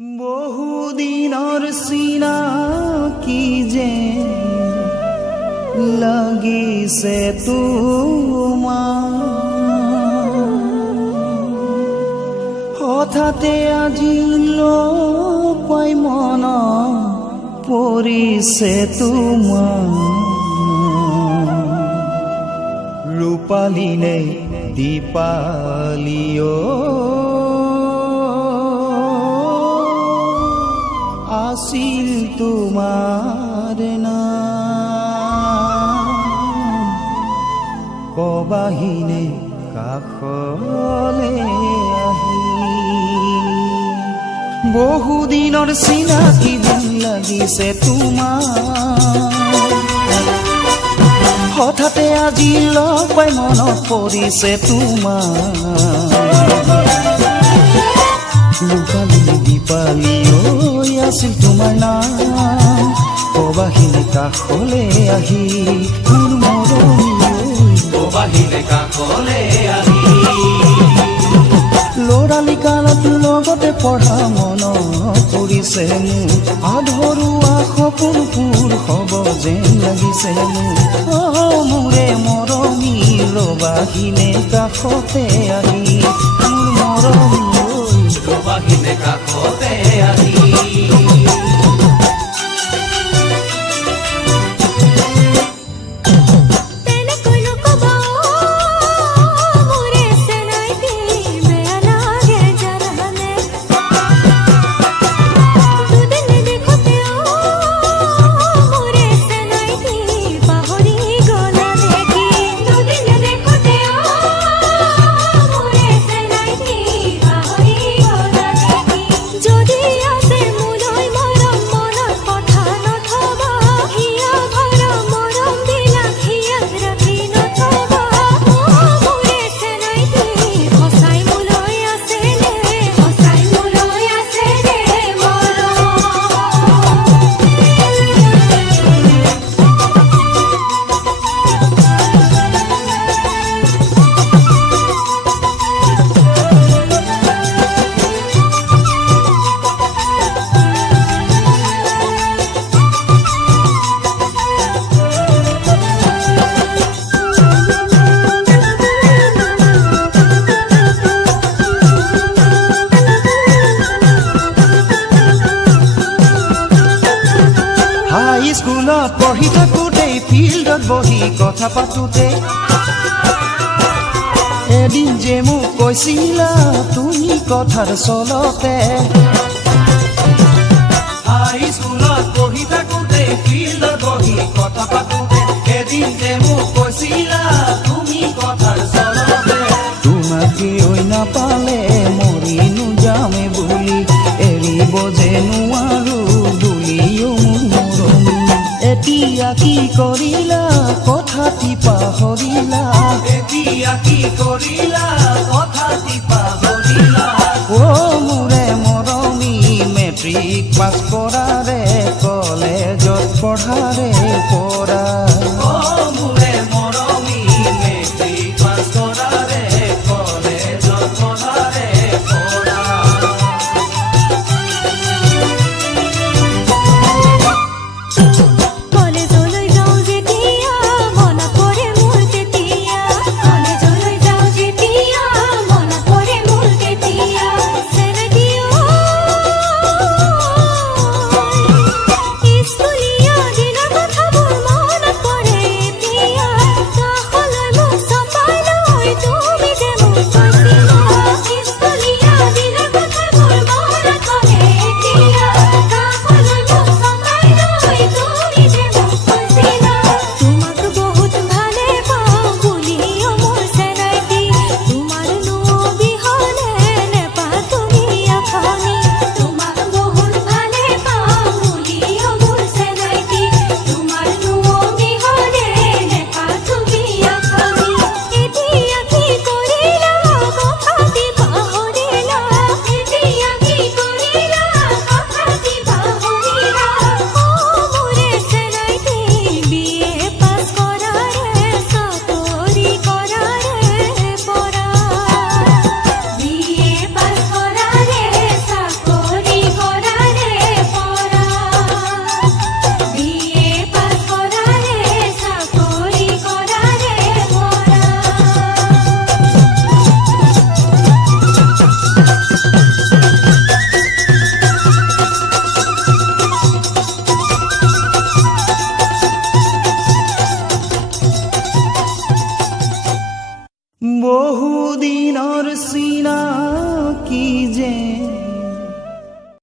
বহুদিনৰ চিনাকি যে লাগিছে তোমাৰ হঠাতে আজি লগ পাই মন পৰিছে তোমাৰ ৰূপালী নে দীপালী আছিল তোমাৰ নাম কবাহিনে কাষলে আহি বহুদিনৰ চিনাকি যেন লাগিছে তোমাৰ হঠাতে আজি লগ পাই মনত পৰিছে তোমাৰ ৰূপালী দীপালী আছিল তোমাৰ নাম কবাহিনে কাষলে আহি মোৰ মৰমী কবাহিনে কাষলে আহি ল'ৰালি কালত লগতে পঢ়া মন পৰিছে মোৰ আধৰুৱা সপোনবোৰ হ'ব যেন লাগিছে মোৰ মোৰে মৰমী ৰবাহিনে কাষতে আহি মোৰ মৰমী ৰবাহিনে কাষতে আহি স্কুলত পঢ়ি থাকোঁতে ফিল্ডত বহি কথা পাতোঁতে এদিন যে মোক কৈছিলা তুমি কথাৰ চলতে স্কুলত পঢ়ি থাকোঁতে ফিল্ডত বহি কথা পাতোঁতে এদিন যে মোক কৈছিলা তুমি কথাৰ চলতে তোমাকে নাপালে মৰি নোযামে বুলি এৰিব যে নোৱাৰো বুলিও এতিয়া কি কৰিলা কথাটি পাহৰিলা এতিয়া কি কৰিলা কথাটি পাহৰিলা মোৰে মৰমী মেট্ৰিক পাছ কৰাৰে কলেজত পঢ়াৰে পৰা